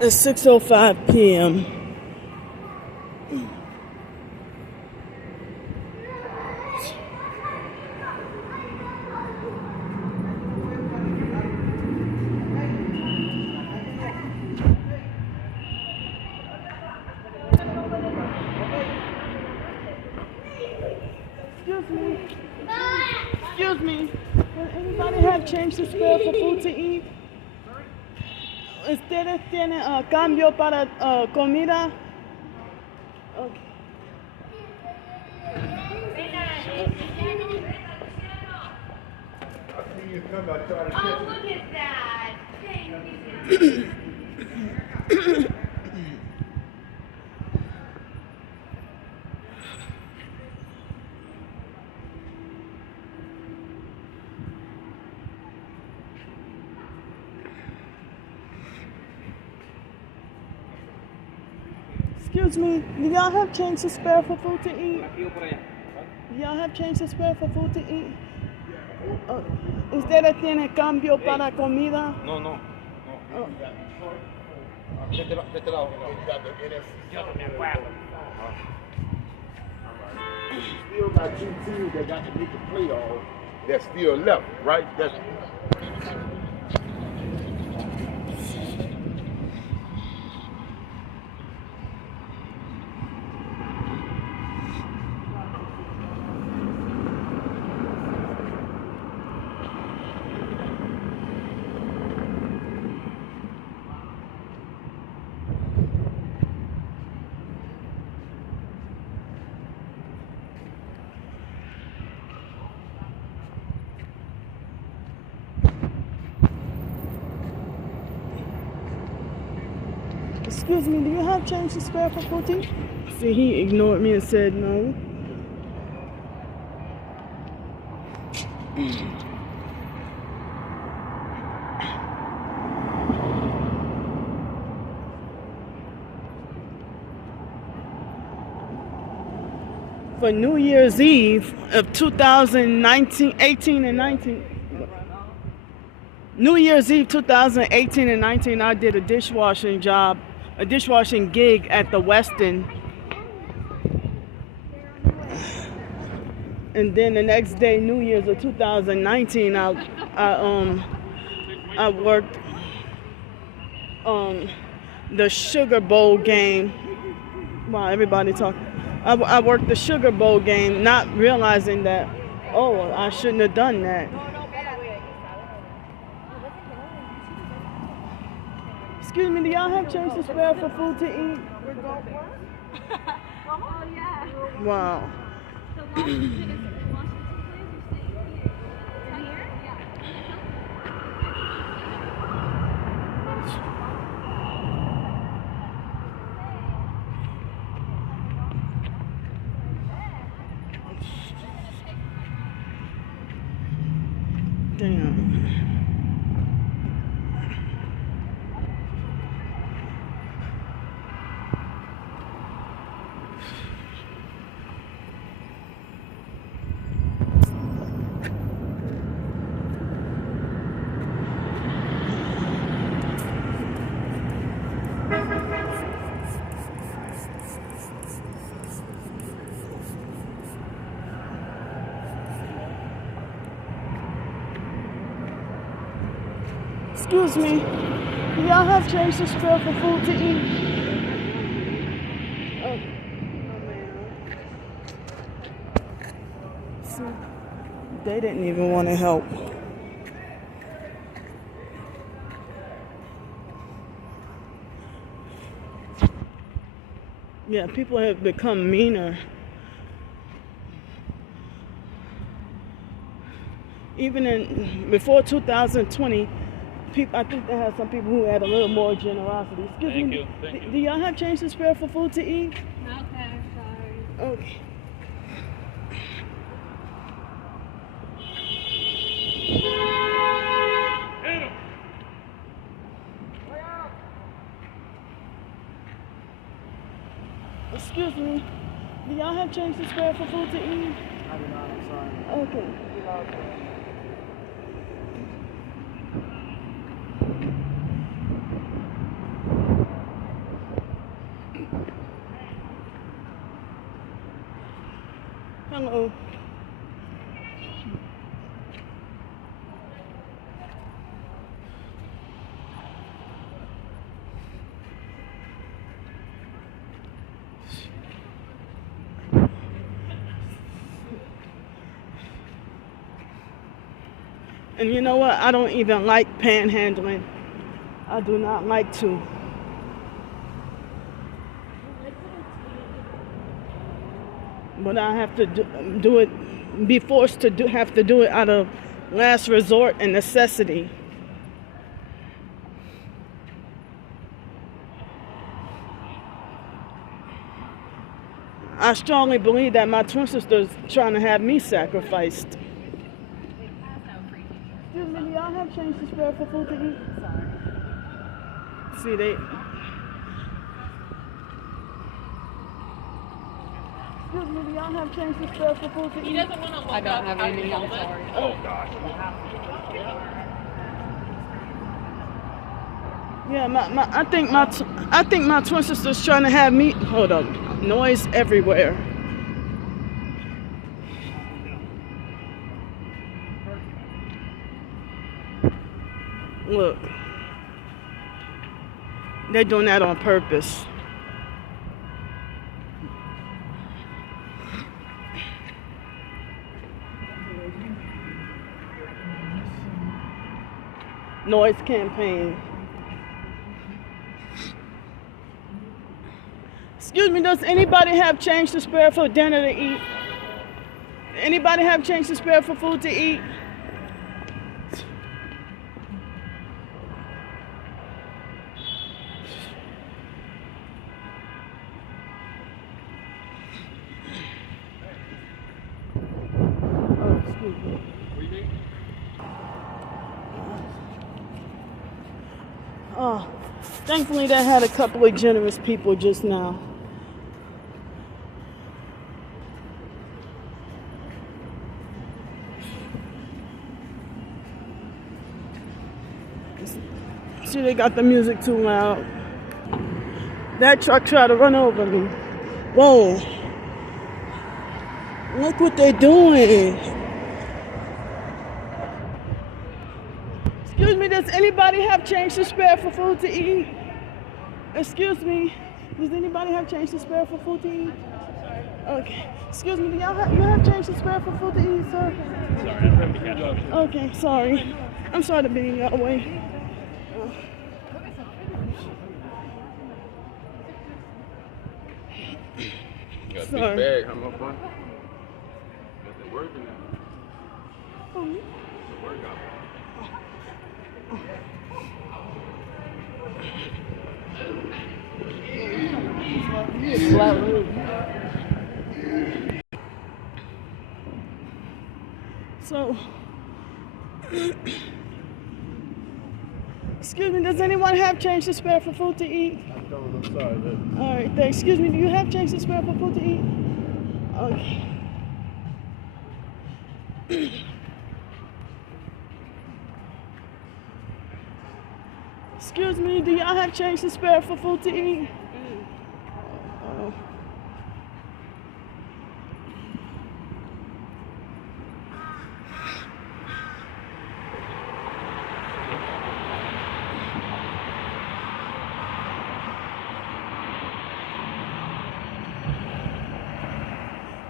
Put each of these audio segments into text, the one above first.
It's 6:05 p.m. Excuse me. Does anybody have change to spare for food to eat? ¿Ustedes tienen cambio para comida? Okay. Oh, look at that. Thank you. Excuse me, do y'all have change to spare for food to eat? Do y'all have change to spare for food to eat? ¿Ustedes tienen cambio para comida? No, no. Oh. De este lado. Yo no me acuerdo. Still got two teams that got to make the playoffs that's still left, right? That's Excuse me, do you have change to spare for food to eat? See, he ignored me and said no. For New Year's Eve of 2019, 18 and 19. New Year's Eve 2018 and 19, I did a dishwashing gig at the Westin. And then the next day, New Year's of 2019, I worked the Sugar Bowl game. Wow, everybody talking. I worked the Sugar Bowl game, not realizing that, oh, I shouldn't have done that. Excuse me, do y'all have change to spare for food to eat? Oh, yeah. Wow. Damn. Excuse me, do y'all have change to spare for food to eat? Oh, see, they didn't even want to help. Yeah, people have become meaner. Even before 2020, I think they had some people who had a little more generosity. Excuse me. Thank you. Do y'all have change to spare for food to eat? Okay, sorry. Okay. Excuse me. Do y'all have change to spare for food to eat? I do not, I'm sorry. Okay. And you know what? I don't even like panhandling. I do not like to. But I have to do it, be forced to have to do it out of last resort and necessity. I strongly believe that my twin sister's trying to have me sacrificed. Excuse me, do y'all have change to spare for food to eat? See, excuse me, do y'all have change to spare for food to eat? He doesn't want to look up how you hold it. Oh gosh. Yeah, I think my twin sister's trying to have me. Hold up, noise everywhere. Look, they're doing that on purpose. Noise campaign. Excuse me, does anybody have change to spare for dinner to eat? Anybody have change to spare for food to eat? Oh, excuse me. Oh, thankfully they had a couple of generous people just now. See, they got the music too loud. That truck tried to run over me. Whoa. Look what they're doing. Excuse me, does anybody have change to spare for food to eat? Excuse me, does anybody have change to spare for food to eat? Okay. Excuse me, do you have change to spare for food to eat, sir? Okay, sorry. I'm sorry to be in your way. Got a big Sorry. bag, how much fun? Got the working now. Oh. The work out. So, excuse me, does anyone have change to spare for food to eat? I'm sorry. All right, thanks. Excuse me, do you have change to spare for food to eat? Okay. Excuse me, do y'all have change to spare for food to eat? Oh.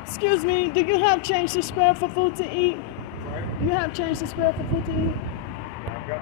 Excuse me, do you have change to spare for food to eat? Sorry? Do you have change to spare for food to eat? I've got.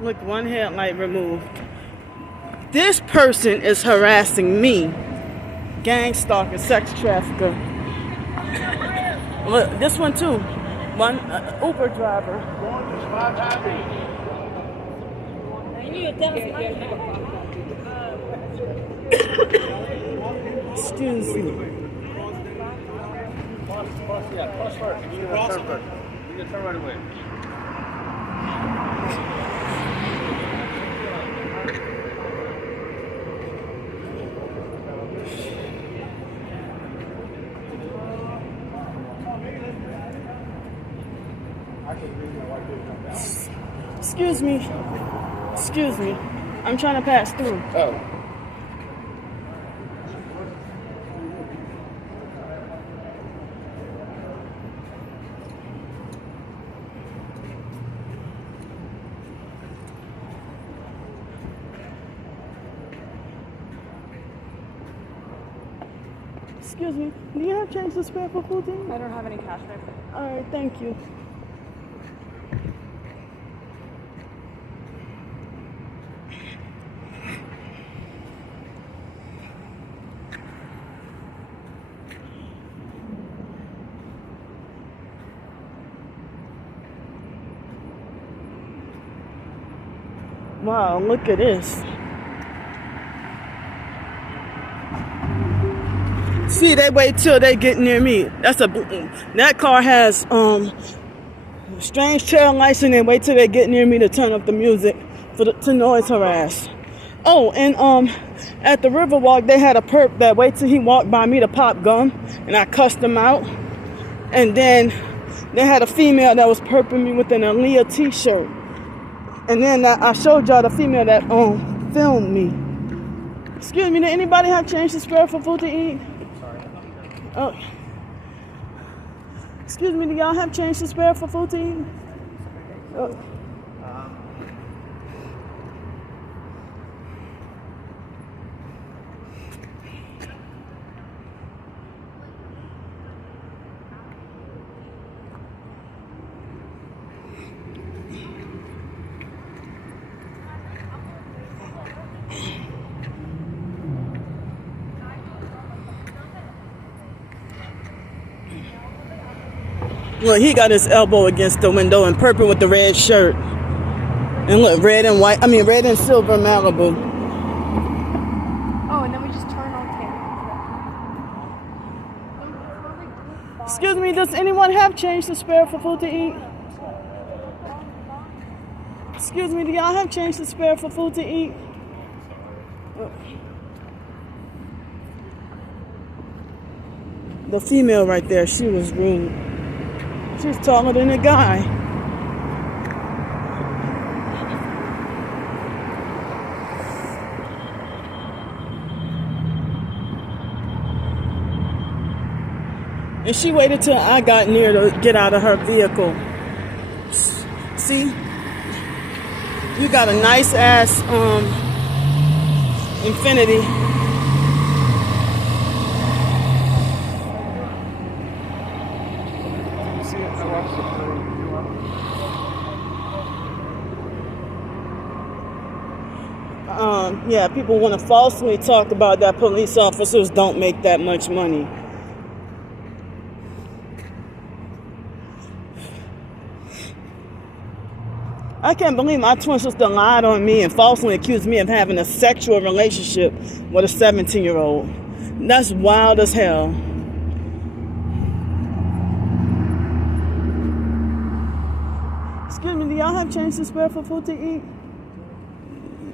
Look, one headlight removed. This person is harassing me. Gang stalker, sex trafficker. Look, this one too. One Uber driver. Excuse me. Yeah, cross first. You need to turn first. You need to turn right away. Excuse me. Excuse me. I'm trying to pass through. Oh. Excuse me. Do you have change to spare for poutine? I don't have any cash back. All right, thank you. Wow, look at this. See, they wait till they get near me. That car has strange tail lights and they wait till they get near me to turn up the music to noise harass. Oh, and at the Riverwalk they had a perp that wait till he walked by me to pop gum, and I cussed him out. And then they had a female that was perping me with an Aaliyah t-shirt. And then I showed y'all the female that filmed me. Excuse me, did anybody have change to spare for food to eat? Oh. Excuse me, do y'all have change to spare for food to eat? Oh. Look, he got his elbow against the window and purple with the red shirt. And look, red and silver Malibu. Oh, and then we just turn on camera. Excuse me, does anyone have change to spare for food to eat? Excuse me, do y'all have change to spare for food to eat? The female right there, she was rude. She's taller than the guy. And she waited till I got near to get out of her vehicle. See? You got a nice ass Infinity. Yeah, people want to falsely talk about that police officers don't make that much money. I can't believe my twin sister lied on me and falsely accused me of having a sexual relationship with a 17-year-old. That's wild as hell. Excuse me, do y'all have change to spare for food to eat?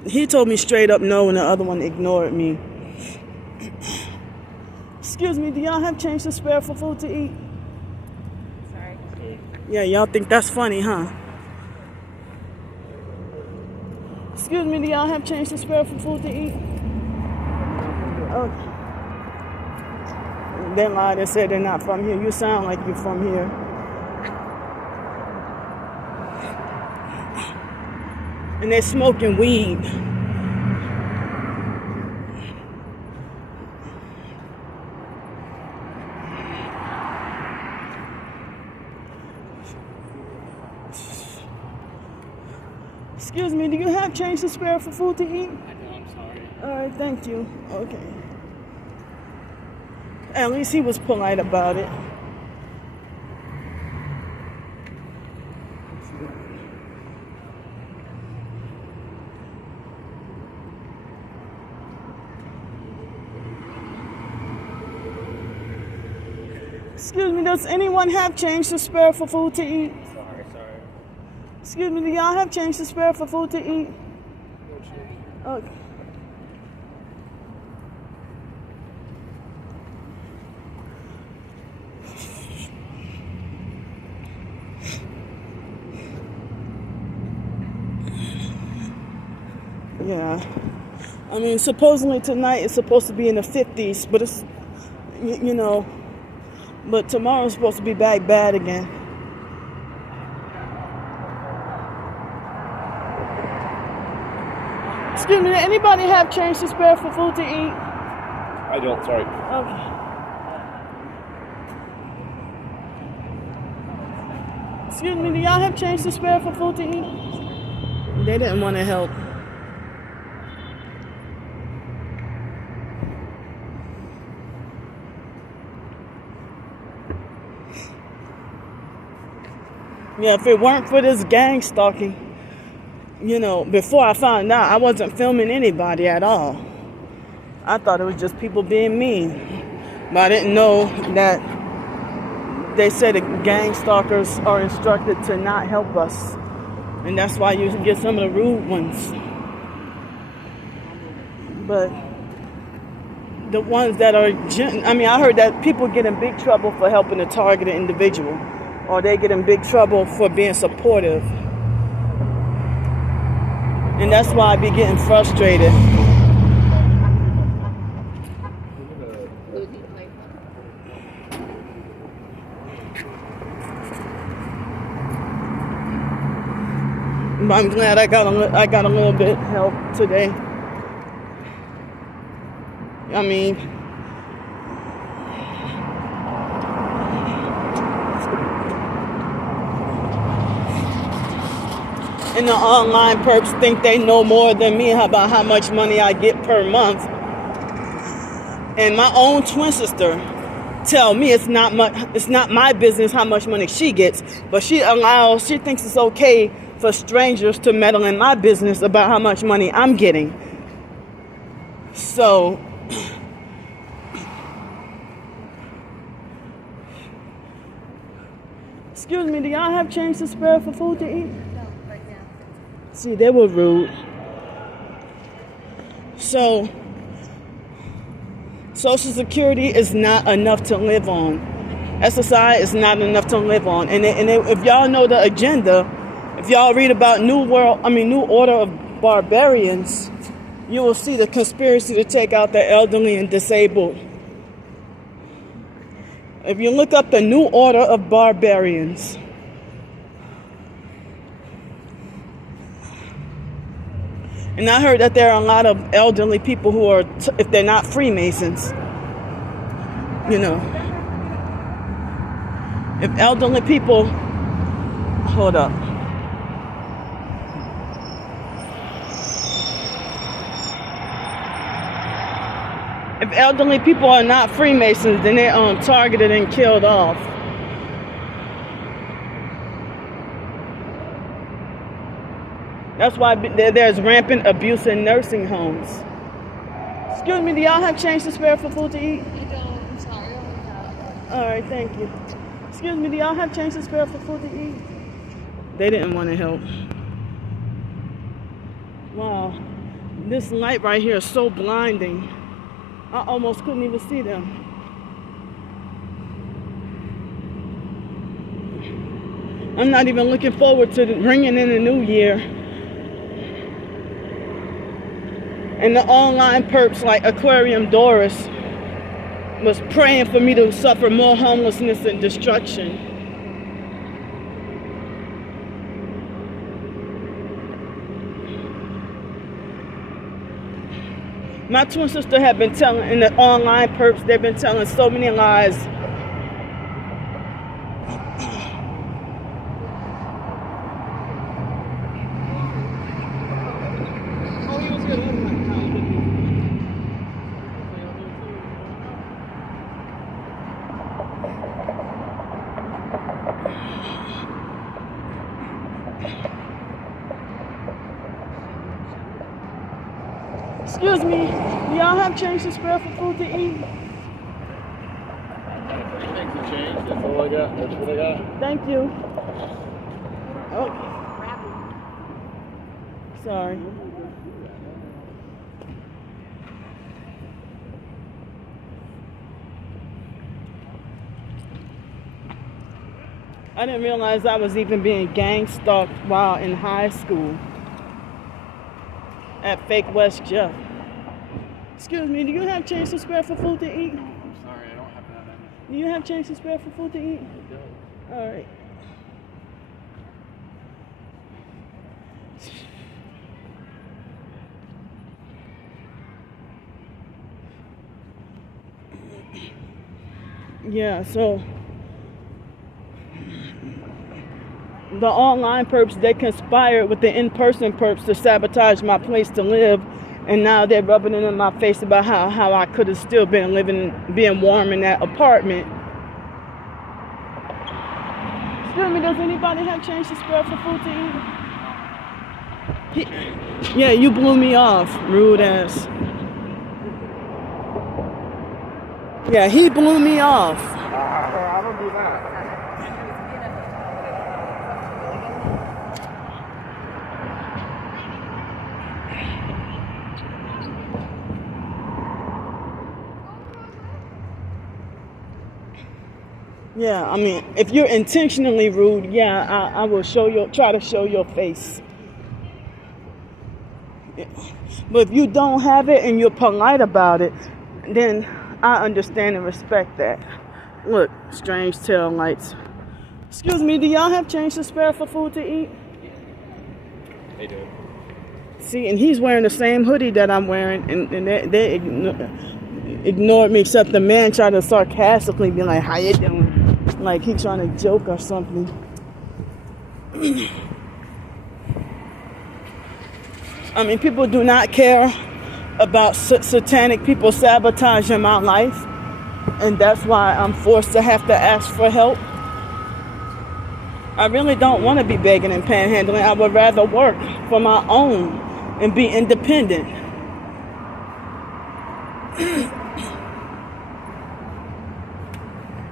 He told me straight up no, and the other one ignored me. Excuse me, do y'all have change to spare for food to eat? Sorry. Yeah, y'all think that's funny, huh? Excuse me, do y'all have change to spare for food to eat? Oh. They lied and said they're not from here. You sound like you're from here. And they're smoking weed. Excuse me, do you have change to spare for food to eat? I know, I'm sorry. All right, thank you. Okay. At least he was polite about it. Excuse me, does anyone have change to spare for food to eat? Sorry. Excuse me, do y'all have change to spare for food to eat? Okay. Yeah. I mean, supposedly tonight it's supposed to be in the 50s, but it's, you know, but tomorrow's supposed to be back bad again. Excuse me, did anybody have change to spare for food to eat? I don't, sorry. Okay. Excuse me, do y'all have change to spare for food to eat? They didn't want to help. Yeah, if it weren't for this gang stalking, you know, before I found out, I wasn't filming anybody at all. I thought it was just people being mean. But I didn't know that they said that gang stalkers are instructed to not help us. And that's why you get some of the rude ones. But the ones that are, I mean, I heard that people get in big trouble for helping a targeted individual. Or they get in big trouble for being supportive. And that's why I be getting frustrated. But I'm glad I got a little bit help today. I mean, and the online perps think they know more than me about how much money I get per month. And my own twin sister tell me it's not my business how much money she gets, but she thinks it's okay for strangers to meddle in my business about how much money I'm getting. So excuse me, do y'all have change to spare for food to eat? See, they were rude. So, Social Security is not enough to live on. SSI is not enough to live on. And if y'all know the agenda, if y'all read about New Order of Barbarians, you will see the conspiracy to take out the elderly and disabled. If you look up the New Order of Barbarians, and I heard that there are a lot of elderly people who are, if they're not Freemasons, you know, if elderly people, hold up. If elderly people are not Freemasons, then they're targeted and killed off. That's why there's rampant abuse in nursing homes. Excuse me, do y'all have change to spare for food to eat? I don't. I'm sorry. I don't have. All right, thank you. Excuse me, do y'all have change to spare for food to eat? They didn't want to help. Wow, this light right here is so blinding. I almost couldn't even see them. I'm not even looking forward to ringing in the new year. And the online perps like Aquarium Doris was praying for me to suffer more homelessness and destruction. My twin sister had been telling, in the online perps, they've been telling so many lies. Excuse me, do y'all have change to spare for food to eat? Thanks for change. That's all I got. That's what I got. Thank you. Oh. Sorry. I didn't realize I was even being gang stalked while in high school. at Fake West Jeff. Excuse me, do you have change to spare for food to eat? I'm sorry, I don't have that. Do you have change to spare for food to eat? All right. Yeah, so the online perps, they conspired with the in-person perps to sabotage my place to live, and now they're rubbing it in my face about how I could have still been living, being warm in that apartment. Excuse me, does anybody have change to spare for food to eat? Yeah, you blew me off, rude ass. Yeah, he blew me off. I don't do that. Yeah, I mean, if you're intentionally rude, yeah, I will try to show your face. But if you don't have it and you're polite about it, then I understand and respect that. Look, strange tail lights. Excuse me, do y'all have change to spare for food to eat? They do. See, and he's wearing the same hoodie that I'm wearing, and they ignored me, except the man tried to sarcastically be like, how you doing? Like he's trying to joke or something. I mean, people do not care about satanic people sabotaging my life, and that's why I'm forced to have to ask for help. I really don't want to be begging and panhandling. I would rather work for my own and be independent.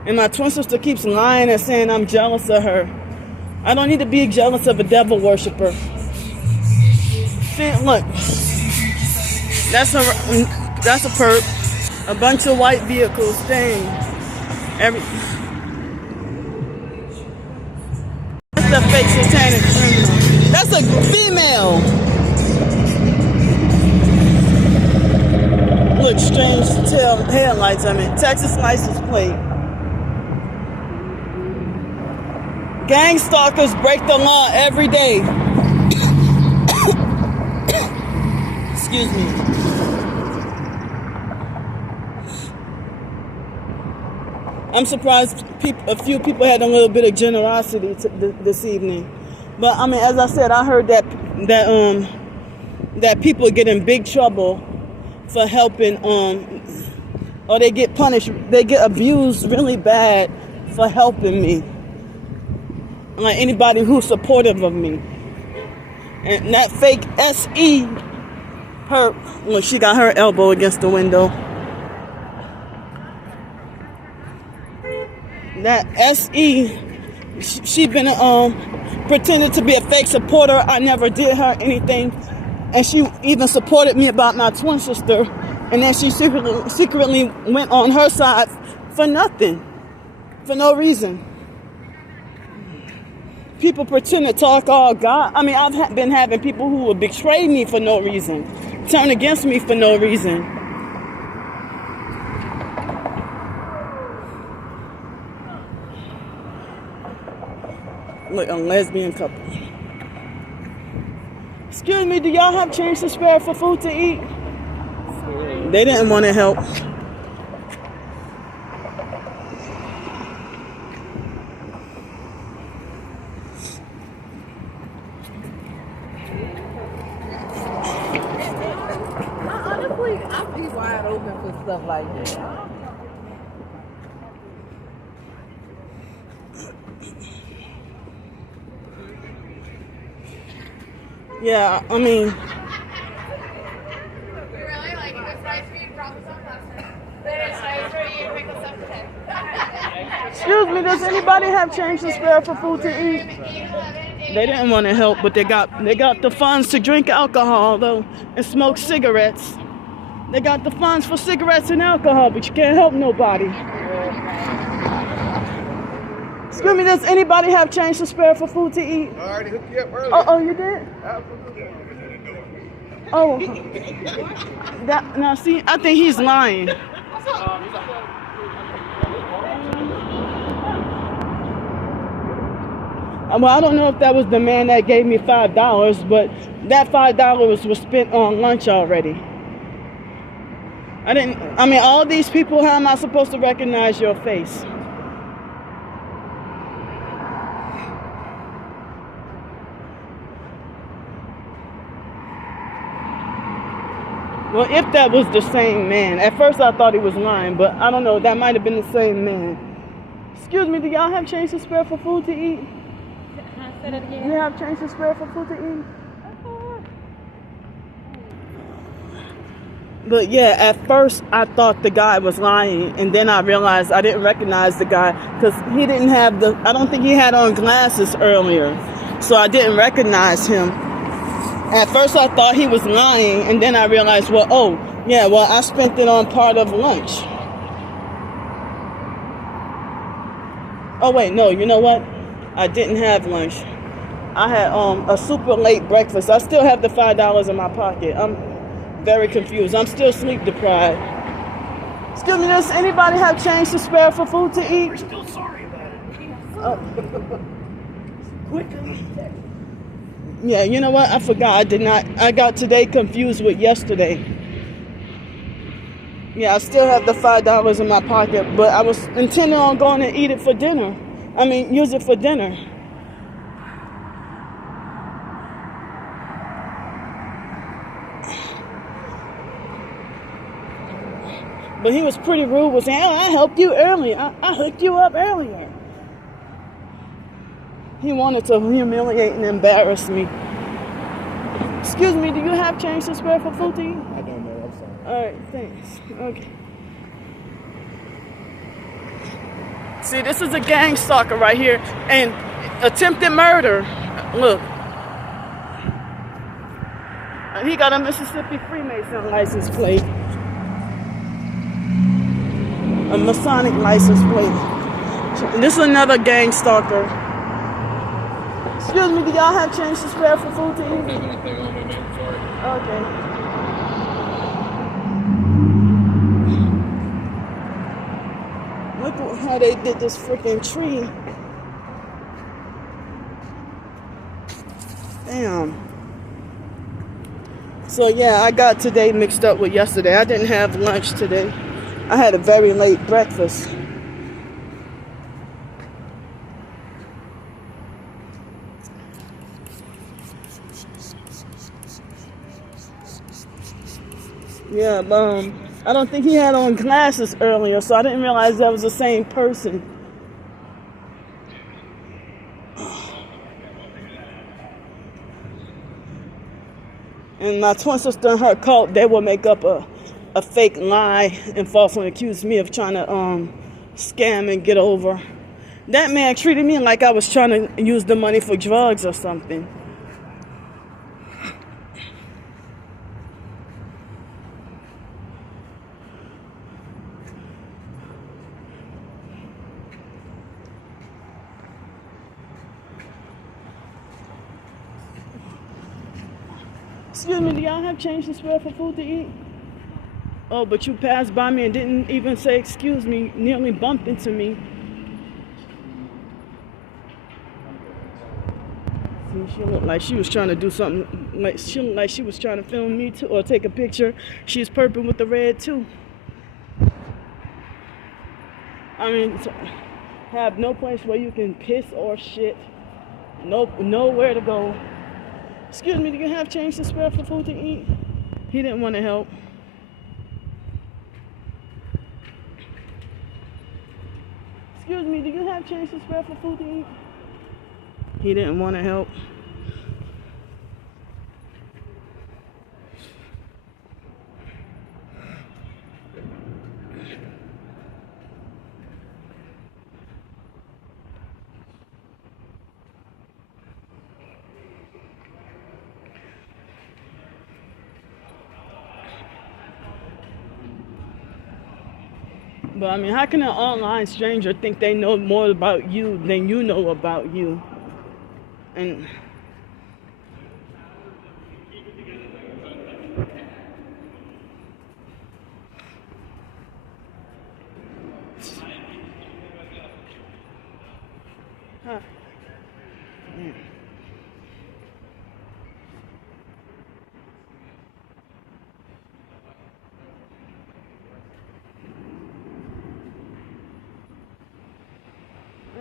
And my twin sister keeps lying and saying I'm jealous of her. I don't need to be jealous of a devil worshiper. See, look. That's a perp. A bunch of white vehicles staying. That's a fake satanic criminal. That's a female. Look, strange headlights. I mean, Texas license plate. Gang stalkers break the law every day. Excuse me. I'm surprised a few people had a little bit of generosity this evening. But I mean, as I said, I heard that people get in big trouble for helping, or they get punished, they get abused really bad for helping me. Like anybody who's supportive of me. And that fake SE perp, look, she got her elbow against the window. That SE, she been pretended to be a fake supporter. I never did her anything, and she even supported me about my twin sister, and then she secretly went on her side for nothing, for no reason. People pretend to talk all God. I mean, I've been having people who will betray me for no reason, turn against me for no reason. Look, a lesbian couple. Excuse me, do y'all have change to spare for food to eat? They didn't want to help. Honestly, I'd be wide open for stuff like that. Yeah, I mean, Really? Like, it's nice for you to drop us off last time. Then it's nice for you to pick us up today. excuse me, does anybody have change to spare for food to eat? They didn't want to help, but they got the funds to drink alcohol though and smoke cigarettes. They got the funds for cigarettes and alcohol, but you can't help nobody. Excuse me, does anybody have change to spare for food to eat? I already hooked you up earlier. Oh, you did? Absolutely. Oh, that now see, I think he's lying. Well, I don't know if that was the man that gave me $5, but that $5 was spent on lunch already. I mean, all these people, how am I supposed to recognize your face? Well, if that was the same man. At first I thought he was lying, but I don't know. That might have been the same man. Excuse me, do y'all have change to spare for food to eat? Say that again. You have change to spare for food to eat? But yeah, at first I thought the guy was lying, and then I realized I didn't recognize the guy because he didn't have I don't think he had on glasses earlier, so I didn't recognize him. At first I thought he was lying, and then I realized, well, oh, yeah, well, I spent it on part of lunch. Oh, wait, no, you know what? I didn't have lunch. I had a super late breakfast. I still have the $5 in my pocket. I'm very confused. I'm still sleep deprived. Excuse me, does anybody have change to spare for food to eat? We're still sorry about it. Quickly. Yeah, you know what? I forgot. I got today confused with yesterday. Yeah, I still have the $5 in my pocket, but I was intending on going to eat it for dinner. I mean, use it for dinner. But he was pretty rude, was saying, oh, I helped you earlier. I hooked you up earlier. He wanted to humiliate and embarrass me. Excuse me, do you have change to spare for food to eat? I don't know. I'm sorry. All right, thanks. Okay. See, this is a gang stalker right here. And attempted murder. Look. And he got a Mississippi Freemason license plate. A Masonic license plate. This is another gang stalker. Excuse me, do y'all have change to spare for food to eat? I don't have anything on me, man. Sorry. Okay. Look at how they did this freaking tree. Damn. So yeah, I got today mixed up with yesterday. I didn't have lunch today. I had a very late breakfast. Yeah, I don't think he had on glasses earlier, so I didn't realize that was the same person. And my twin sister and her cult, they will make up a fake lie and falsely accuse me of trying to scam and get over. That man treated me like I was trying to use the money for drugs or something. Excuse me, do y'all have change to spare for food to eat? Oh, but you passed by me and didn't even say excuse me, nearly bumped into me. See, she looked like she was trying to do something, she looked like she was trying to film me too, or take a picture. She's perping with the red too. I mean, have no place where you can piss or shit. Nowhere to go. Excuse me, do you have change to spare for food to eat? He didn't want to help. Excuse me, do you have change to spare for food to eat? He didn't want to help. But I mean, how can an online stranger think they know more about you than you know about you? And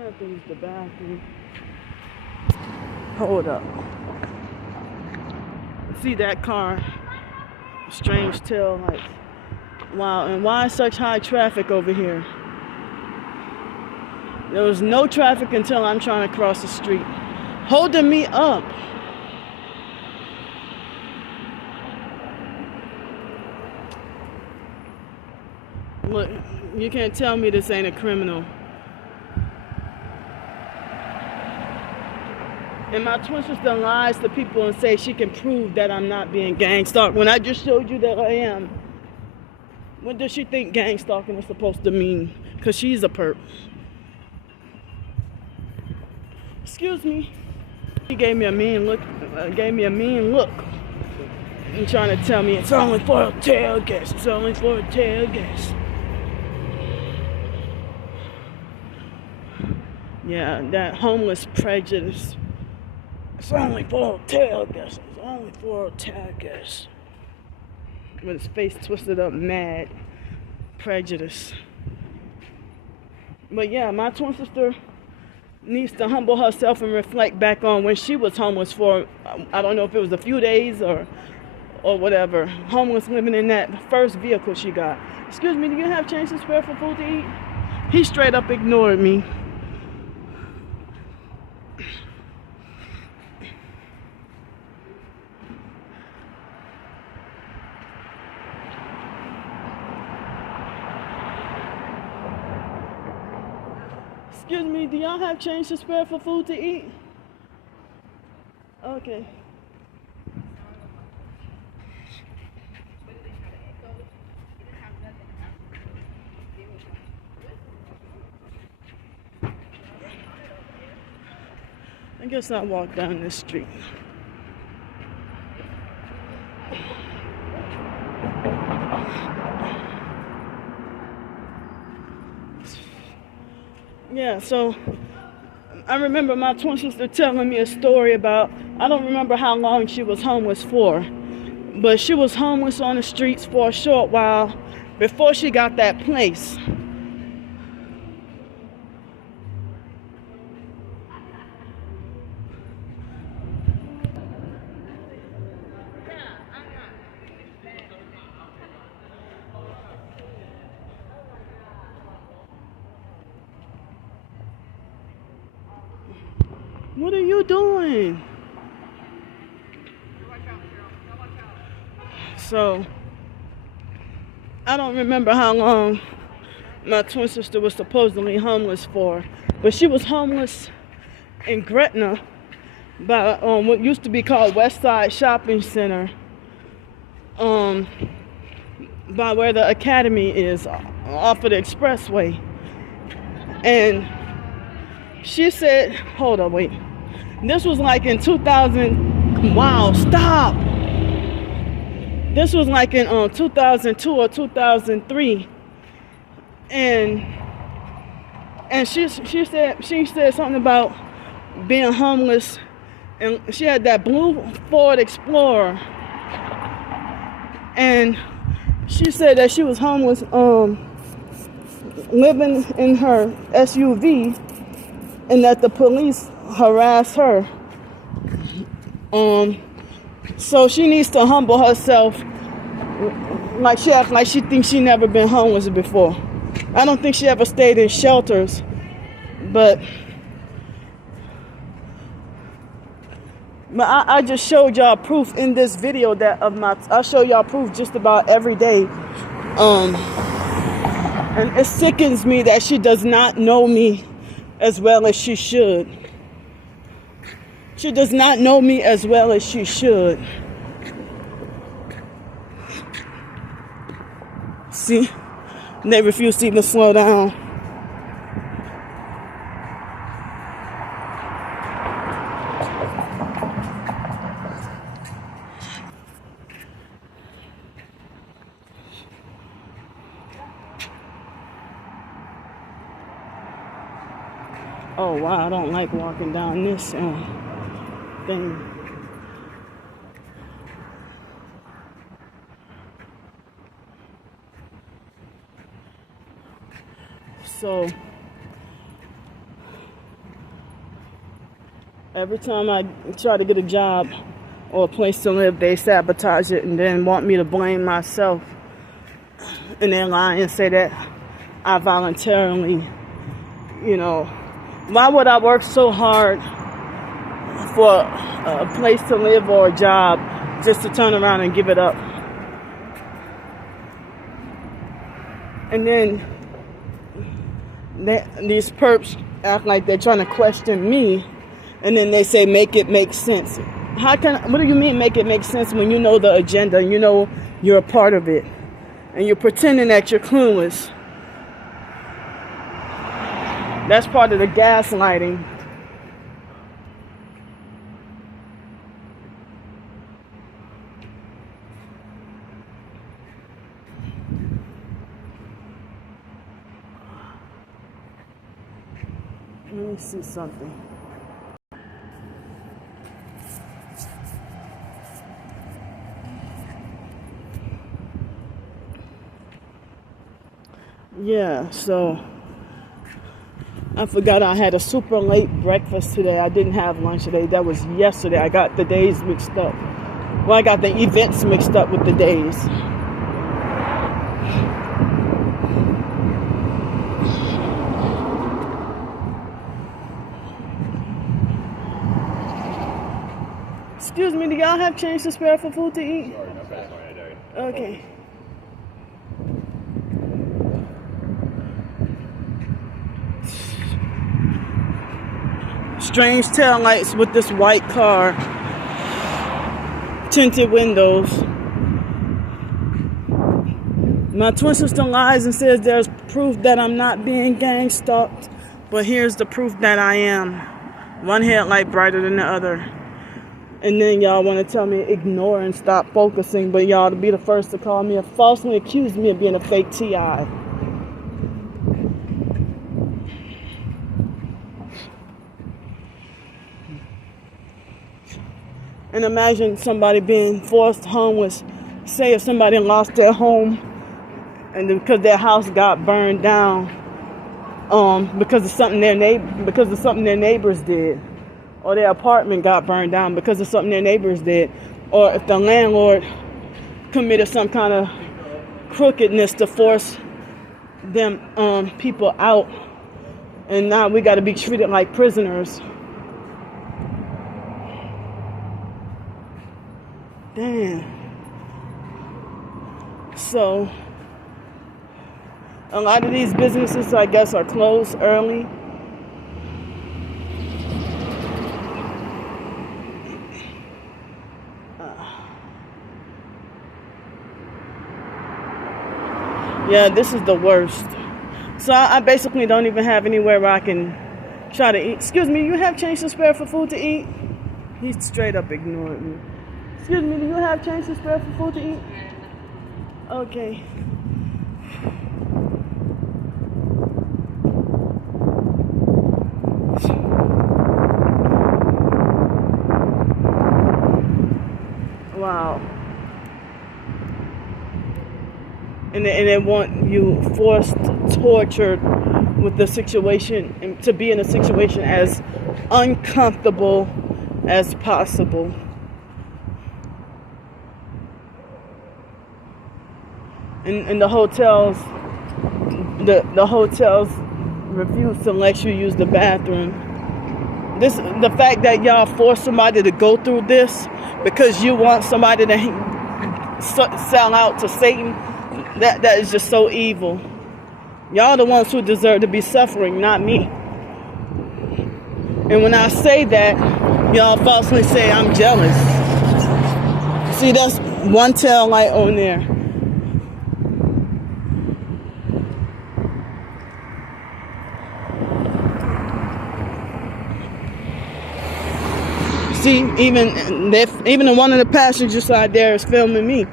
I have to use the bathroom. Hold up. See that car? Strange tail lights. Wow, and why such high traffic over here? There was no traffic until I'm trying to cross the street. Holding me up. Look, you can't tell me this ain't a criminal. And my twin sister lies to people and say she can prove that I'm not being gang stalked when I just showed you that I am. What does she think gang stalking is supposed to mean? Because she's a perp. Excuse me. He gave me a mean look. And trying to tell me it's only for a tailgate. It's only for a tailgate. Yeah, that homeless prejudice. It's only for a tailgate. It's only for a tailgate. With his face twisted up, mad. Prejudice. But yeah, my twin sister needs to humble herself and reflect back on when she was homeless for, I don't know if it was a few days or whatever. Homeless, living in that first vehicle she got. Excuse me, do you have change to spare for food to eat? He straight up ignored me. Excuse me, do y'all have change to spare for food to eat? Okay. I guess I'll walk down this street. Yeah, so I remember my twin sister telling me a story about, I don't remember how long she was homeless for, but she was homeless on the streets for a short while before she got that place. What are you doing? So, I don't remember how long my twin sister was supposedly homeless for, but she was homeless in Gretna by what used to be called West Side Shopping Center, by where the academy is, off of the expressway. And she said, hold on, wait. This was like in 2000, wow, stop. This was like in 2002 or 2003. And she said something about being homeless, and she had that blue Ford Explorer. And she said that she was homeless, living in her SUV, and that the police harassed her. So she needs to humble herself, like she acts like she thinks she never been homeless before. I don't think she ever stayed in shelters, but I just showed y'all proof in this video that I show y'all proof just about every day. And it sickens me that she does not know me as well as she should. She does not know me as well as she should. See? They refuse to even slow down. Oh wow, I don't like walking down this thing. So Every time I try to get a job or a place to live, they sabotage it and then want me to blame myself. And then lie and say that I voluntarily, why would I work so hard for a place to live or a job just to turn around and give it up? And then these perps act like they're trying to question me, and then they say, make it make sense. What do you mean make it make sense when you know the agenda and you know you're a part of it? And you're pretending that you're clueless. That's part of the gaslighting. Let me see something. Yeah, so I forgot I had a super late breakfast today. I didn't have lunch today. That was yesterday. I got the days mixed up. Well, I got the events mixed up with the days. Excuse me, do y'all have change to spare for food to eat? Sorry, not bad. Sorry, I died. Okay. Strange tail lights with this white car. Tinted windows. My twin sister lies and says there's proof that I'm not being gang stalked, but here's the proof that I am. One headlight brighter than the other. And then y'all want to tell me ignore and stop focusing, but y'all to be the first to call me falsely accuse me of being a fake TI. And imagine somebody being forced homeless. Say if somebody lost their home and because their house got burned down because of something their neighbors did, or their apartment got burned down because of something their neighbors did, or if the landlord committed some kind of crookedness to force them people out, and now we got to be treated like prisoners. Damn. So a lot of these businesses, I guess, are closed early. Yeah, this is the worst. So I basically don't even have anywhere where I can try to eat. Excuse me, you have change to spare for food to eat? He straight up ignored me. Excuse me, do you have change to spare for food to eat? Okay. Wow. And they want you forced, tortured with the situation, and to be in a situation as uncomfortable as possible. And the hotels refuse to let you use the bathroom. The fact that y'all force somebody to go through this because you want somebody to sell out to Satan, that is just so evil. Y'all the ones who deserve to be suffering, not me. And when I say that, y'all falsely say I'm jealous. See, that's one tail light on there. See, even one of the passengers side there is filming me.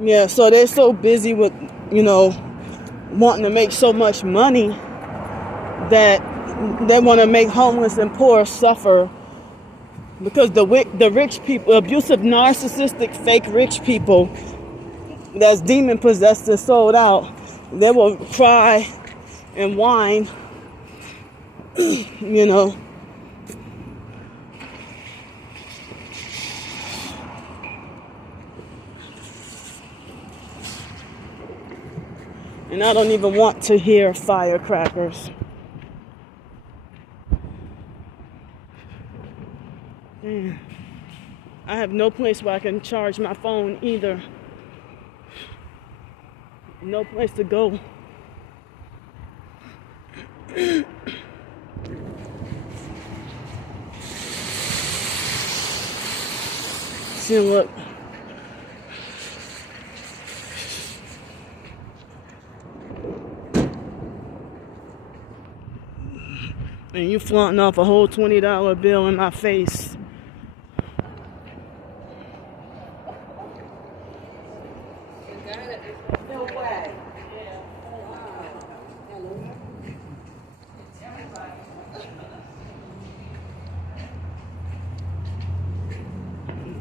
Yeah, so they're so busy with, wanting to make so much money that they want to make homeless and poor suffer because the rich people, abusive, narcissistic, fake rich people that's demon possessed and sold out, they will cry and whine, you know. And I don't even want to hear firecrackers. Man, I have no place where I can charge my phone either. No place to go. See, look. And you flaunting off a whole $20 bill in my face. No way.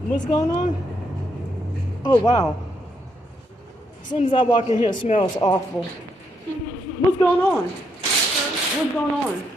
What's going on? Oh, wow. As soon as I walk in here, it smells awful. What's going on? What's going on?